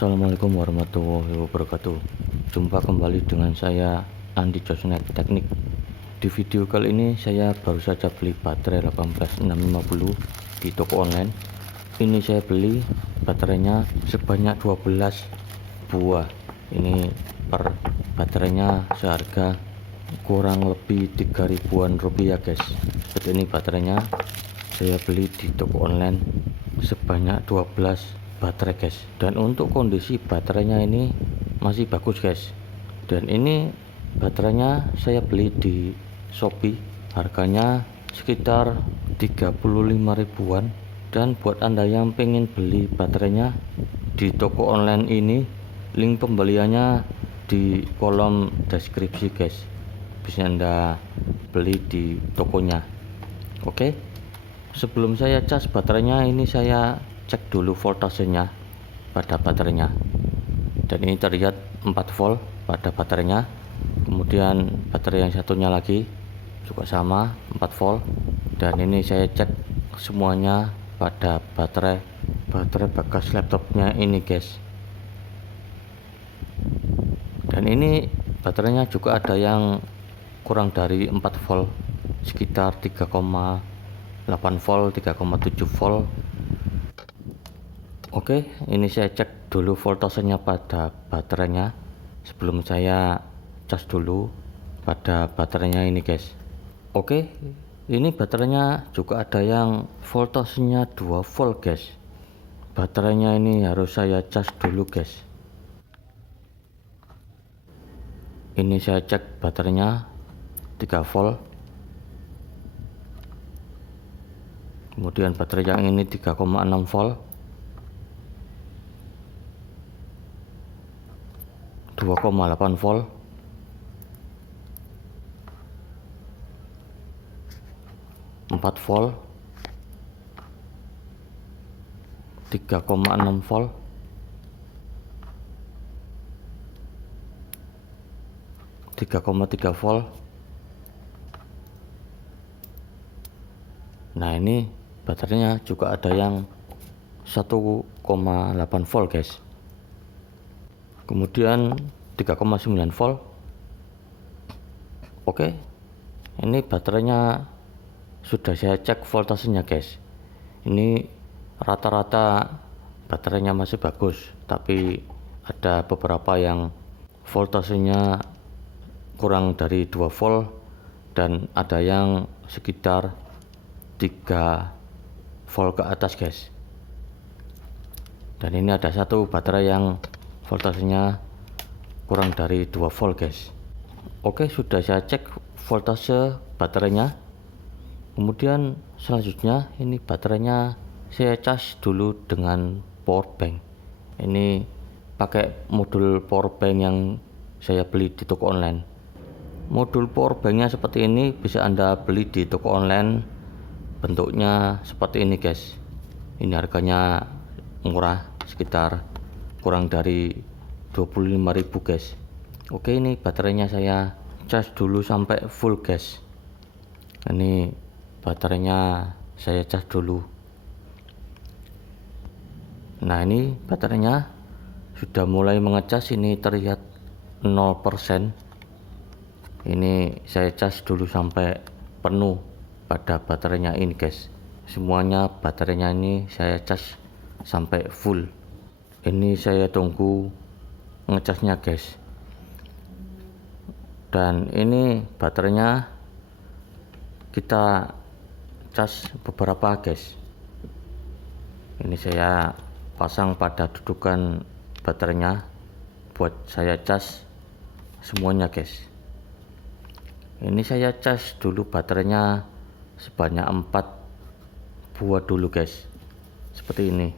Assalamualaikum warahmatullahi wabarakatuh. Jumpa kembali dengan saya Andi Josnet Teknik. Di video kali ini saya baru saja beli baterai 18650 di toko online. Ini saya beli baterainya sebanyak 12 buah. Ini per baterainya seharga kurang lebih 3 ribuan rupiah guys. Jadi ini baterainya saya beli di toko online sebanyak 12 baterai guys, dan untuk kondisi baterainya ini masih bagus guys. Dan ini baterainya saya beli di Shopee, harganya sekitar 35 ribuan. Dan buat anda yang pengen beli baterainya di toko online ini, link pembeliannya di kolom deskripsi guys, bisa anda beli di tokonya. Oke, sebelum saya cas baterainya, ini saya cek dulu voltasenya pada baterainya, dan ini terlihat 4 volt pada baterainya. Kemudian baterai yang satunya lagi juga sama 4 volt, dan ini saya cek semuanya pada baterai bekas laptopnya ini guys. Dan ini baterainya juga ada yang kurang dari 4 volt, sekitar 3,8 volt, 3,7 volt. Oke, ini saya cek dulu voltasenya pada baterainya sebelum saya cas dulu pada baterainya ini guys. Oke, ini baterainya juga ada yang voltasenya 2 volt guys. Baterainya ini harus saya cas dulu guys. Ini saya cek baterainya 3 volt. Kemudian baterai yang ini 3,6 volt, 2,8 volt, 4 volt, 3,6 volt, 3,3 volt. Nah, ini baterainya juga ada yang 1,8 volt guys. Kemudian 3,9 volt. Oke, ini baterainya sudah saya cek voltasenya guys. Ini rata-rata baterainya masih bagus, tapi ada beberapa yang voltasenya kurang dari 2 volt, dan ada yang sekitar 3 volt ke atas guys. Dan ini ada satu baterai yang voltasenya kurang dari 2 volt guys. Oke, sudah saya cek voltase baterainya. Kemudian selanjutnya ini baterainya saya cas dulu dengan power bank. Ini pakai modul power bank yang saya beli di toko online. Modul power banknya seperti ini, bisa anda beli di toko online. Bentuknya seperti ini guys. Ini harganya murah, sekitar kurang dari 25.000 guys. Oke, ini baterainya saya cas dulu sampai full guys. Ini baterainya saya cas dulu. Nah, ini baterainya sudah mulai mengecas, ini terlihat 0%. Ini saya cas dulu sampai penuh pada baterainya ini guys. Semuanya baterainya ini saya cas sampai full. Ini saya tunggu ngecasnya guys. Dan ini baterainya kita cas beberapa guys. Ini saya pasang pada dudukan baterainya buat saya cas semuanya guys. Ini saya cas dulu baterainya sebanyak 4 buah dulu guys, seperti ini.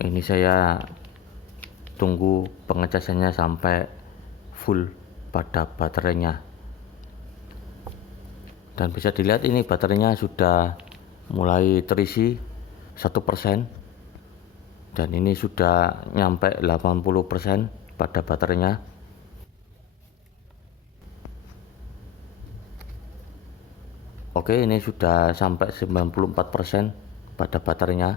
Ini saya tunggu pengecasannya sampai full pada baterainya. Dan bisa dilihat ini baterainya sudah mulai terisi 1%, dan ini sudah nyampe 80% pada baterainya. Oke, ini sudah sampai 94% pada baterainya.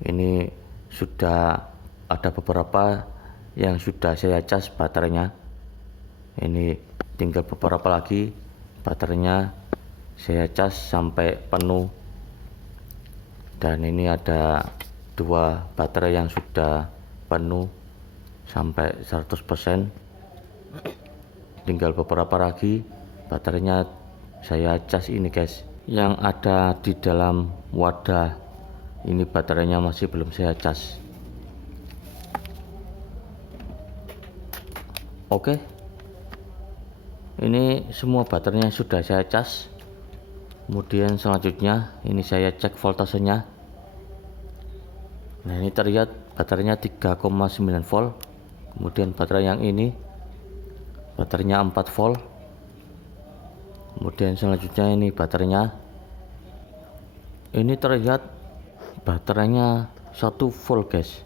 Ini sudah ada beberapa yang sudah saya cas baterainya. Ini tinggal beberapa lagi baterainya saya cas sampai penuh. Dan ini ada 2 baterai yang sudah penuh sampai 100%. Tinggal beberapa lagi baterainya saya cas ini guys, yang ada di dalam wadah. Ini baterainya masih belum saya cas. Oke, ini semua baterainya sudah saya cas. Kemudian selanjutnya ini saya cek voltasenya. Nah, ini terlihat baterainya 3,9 volt. Kemudian baterai yang ini baterainya 4 volt. Kemudian selanjutnya ini baterainya, ini terlihat baterainya 1 volt guys.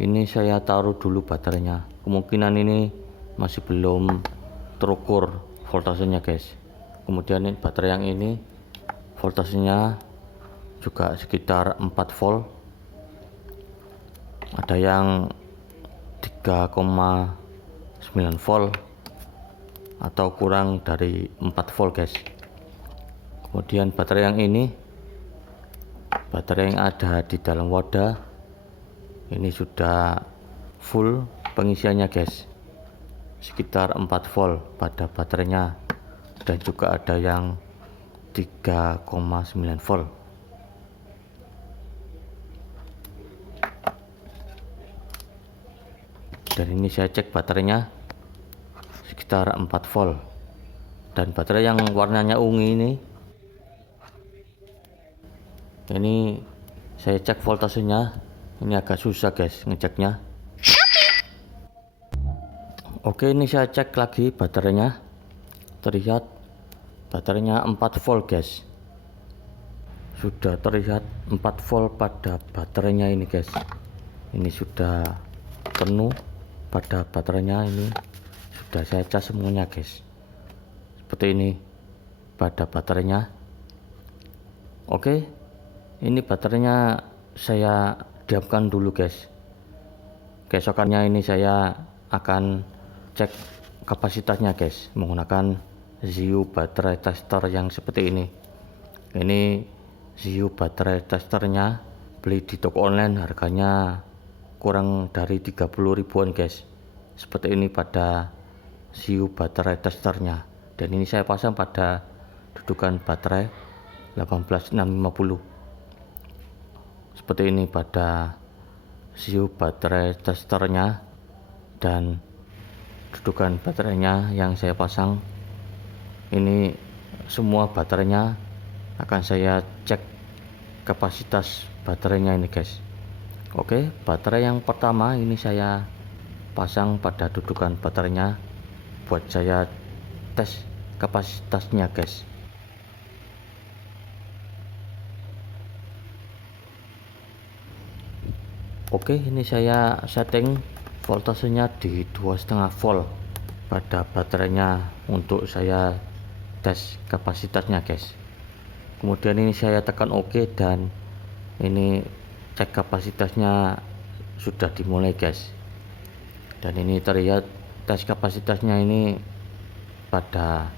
Ini saya taruh dulu baterainya, kemungkinan ini masih belum terukur voltasenya guys. Kemudian ini baterai yang ini voltasenya juga sekitar 4 volt, ada yang 3,9 volt atau kurang dari 4 volt guys. Kemudian baterai yang ini, baterai yang ada di dalam wadah ini sudah full pengisiannya guys, sekitar 4 volt pada baterainya, dan juga ada yang 3,9 volt. Dan ini saya cek baterainya sekitar 4 volt. Dan baterai yang warnanya ungu ini saya cek voltasenya, ini agak susah guys ngeceknya. Oke, ini saya cek lagi baterainya, terlihat baterainya 4 volt guys. Sudah terlihat 4 volt pada baterainya ini guys. Ini sudah penuh pada baterainya, ini sudah saya cas semuanya guys. Seperti ini pada baterainya. Oke, ini baterainya saya diamkan dulu guys. Keesokannya ini saya akan cek kapasitasnya guys menggunakan ZiU baterai tester yang seperti ini. Ini ZiU baterai testernya beli di toko online, harganya kurang dari 30 ribuan guys. Seperti ini pada ZiU baterai testernya. Dan ini saya pasang pada dudukan baterai 18650. Seperti ini pada ZiU baterai testernya, dan dudukan baterainya yang saya pasang. Ini semua baterainya akan saya cek kapasitas baterainya ini guys. Oke, baterai yang pertama ini saya pasang pada dudukan baterainya buat saya tes kapasitasnya guys. Oke, ini saya setting voltasenya di 2,5 volt pada baterainya untuk saya tes kapasitasnya guys. Kemudian ini saya tekan OK, dan ini cek kapasitasnya sudah dimulai guys. Dan ini terlihat tes kapasitasnya ini pada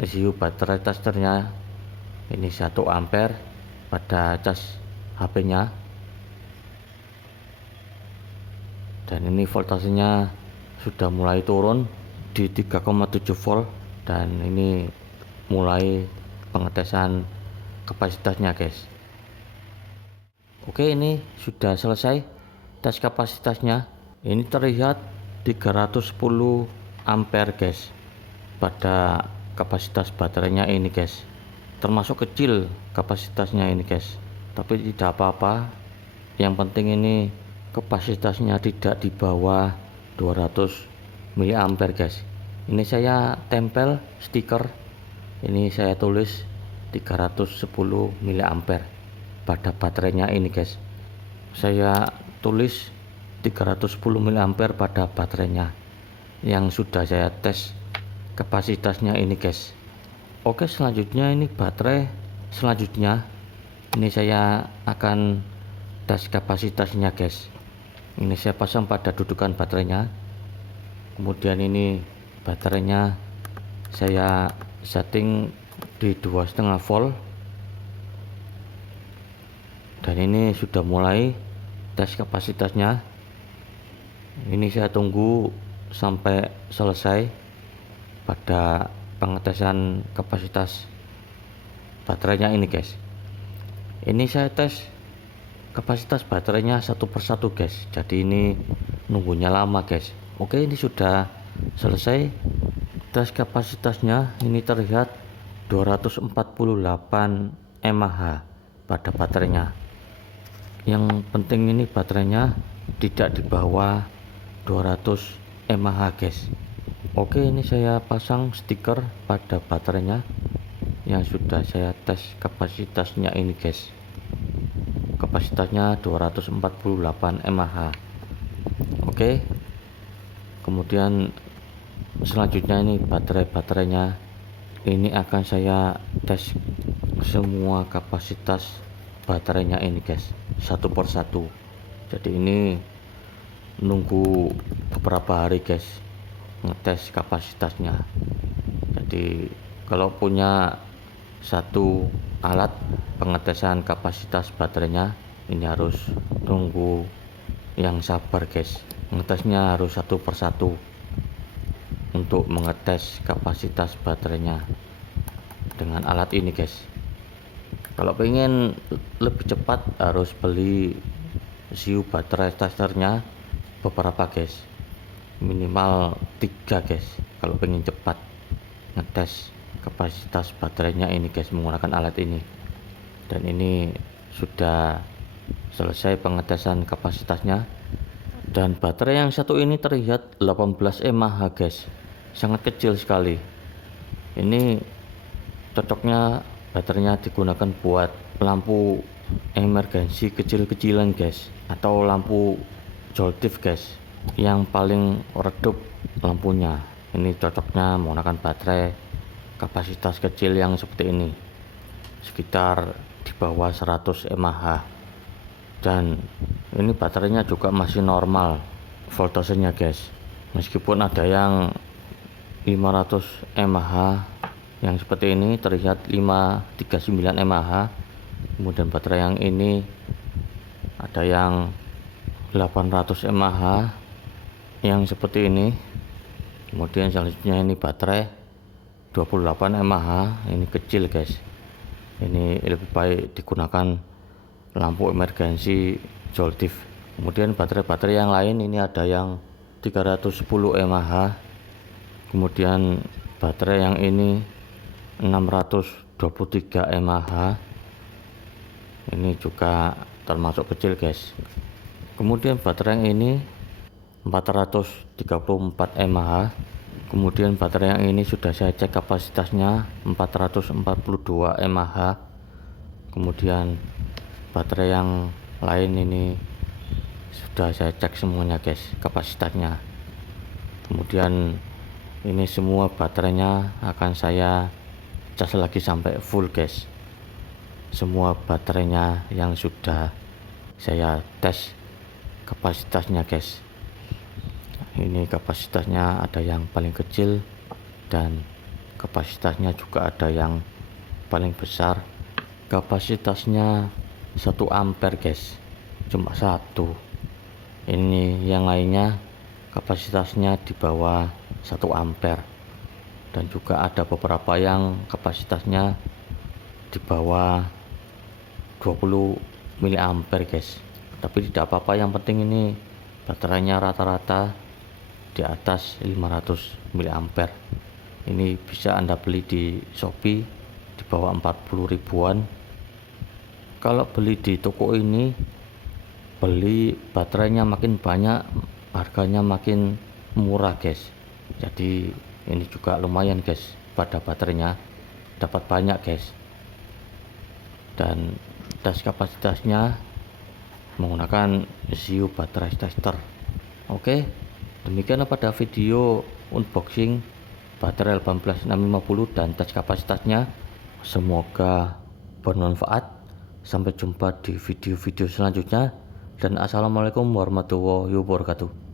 ZiU baterai testernya ini 1 ampere pada cas HP-nya. Dan ini voltasenya sudah mulai turun di 3,7 volt, dan ini mulai pengetesan kapasitasnya guys. Oke, ini sudah selesai tes kapasitasnya. Ini terlihat 310 ampere guys pada kapasitas baterainya ini guys. Termasuk kecil kapasitasnya ini guys, tapi tidak apa-apa. Yang penting ini kapasitasnya tidak di bawah 200 mA guys. Ini saya tempel stiker, ini saya tulis 310 mA pada baterainya ini guys. Saya tulis 310 mA pada baterainya yang sudah saya tes kapasitasnya ini guys. Oke, selanjutnya ini baterai selanjutnya, ini saya akan tes kapasitasnya guys. Ini saya pasang pada dudukan baterainya. Kemudian ini baterainya saya setting di 2,5 volt, dan ini sudah mulai tes kapasitasnya. Ini saya tunggu sampai selesai pada pengetesan kapasitas baterainya ini guys. Ini saya tes kapasitas baterainya satu persatu guys, jadi ini nunggunya lama guys. Oke, ini sudah selesai tes kapasitasnya. Ini terlihat 248 mAh pada baterainya. Yang penting ini baterainya tidak di bawah 200 mAh guys. Oke, ini saya pasang stiker pada baterainya yang sudah saya tes kapasitasnya ini guys. Kapasitasnya 248 mAh. Oke, kemudian selanjutnya ini baterainya ini akan saya tes semua kapasitas baterainya ini guys, satu persatu. Jadi ini nunggu beberapa hari guys ngetes kapasitasnya. Jadi kalau punya satu alat pengetesan kapasitas baterainya, ini harus nunggu yang sabar guys. Ngetesnya harus satu persatu untuk mengetes kapasitas baterainya dengan alat ini guys. Kalau pengen lebih cepat harus beli Ziu baterai testernya beberapa guys, minimal 3 guys kalau pengen cepat ngetes kapasitas baterainya ini guys menggunakan alat ini. Dan ini sudah selesai pengetesan kapasitasnya, dan baterai yang satu ini terlihat 18 mAh guys, sangat kecil sekali. Ini cocoknya baterainya digunakan buat lampu emergensi kecil-kecilan guys, atau lampu joltif guys yang paling redup lampunya. Ini cocoknya menggunakan baterai kapasitas kecil yang seperti ini, sekitar di bawah 100 mAh. Dan ini baterainya juga masih normal voltasenya guys, meskipun ada yang 500 mAh yang seperti ini terlihat 539 mAh. Kemudian baterai yang ini ada yang 800 mAh yang seperti ini. Kemudian selanjutnya ini baterai 28 mAh, ini kecil guys. Ini lebih baik digunakan lampu emergensi joltif. Kemudian baterai-baterai yang lain ini ada yang 310 mAh. Kemudian baterai yang ini 623 mAh, ini juga termasuk kecil guys. Kemudian baterai yang ini 434 mAh. Kemudian baterai yang ini sudah saya cek kapasitasnya 442 mAh. Kemudian baterai yang lain ini sudah saya cek semuanya guys kapasitasnya. Kemudian ini semua baterainya akan saya cas lagi sampai full guys, semua baterainya yang sudah saya tes kapasitasnya guys. Ini kapasitasnya ada yang paling kecil dan kapasitasnya juga ada yang paling besar. Kapasitasnya 1 ampere guys, cuma satu. Ini yang lainnya kapasitasnya di bawah 1 ampere, dan juga ada beberapa yang kapasitasnya di bawah 20 mAh guys. Tapi tidak apa-apa, yang penting ini baterainya rata-rata di atas 500 mAh. Ini bisa Anda beli di Shopee di bawah 40 ribuan. Kalau beli di toko ini, beli baterainya makin banyak, harganya makin murah guys. Jadi ini juga lumayan guys, pada baterainya dapat banyak guys. Dan tes kapasitasnya menggunakan Ziu baterai tester. Oke, demikianlah pada video unboxing baterai 18650 dan tes kapasitasnya. Semoga bermanfaat. Sampai jumpa di video-video selanjutnya. dan assalamualaikum warahmatullahi wabarakatuh.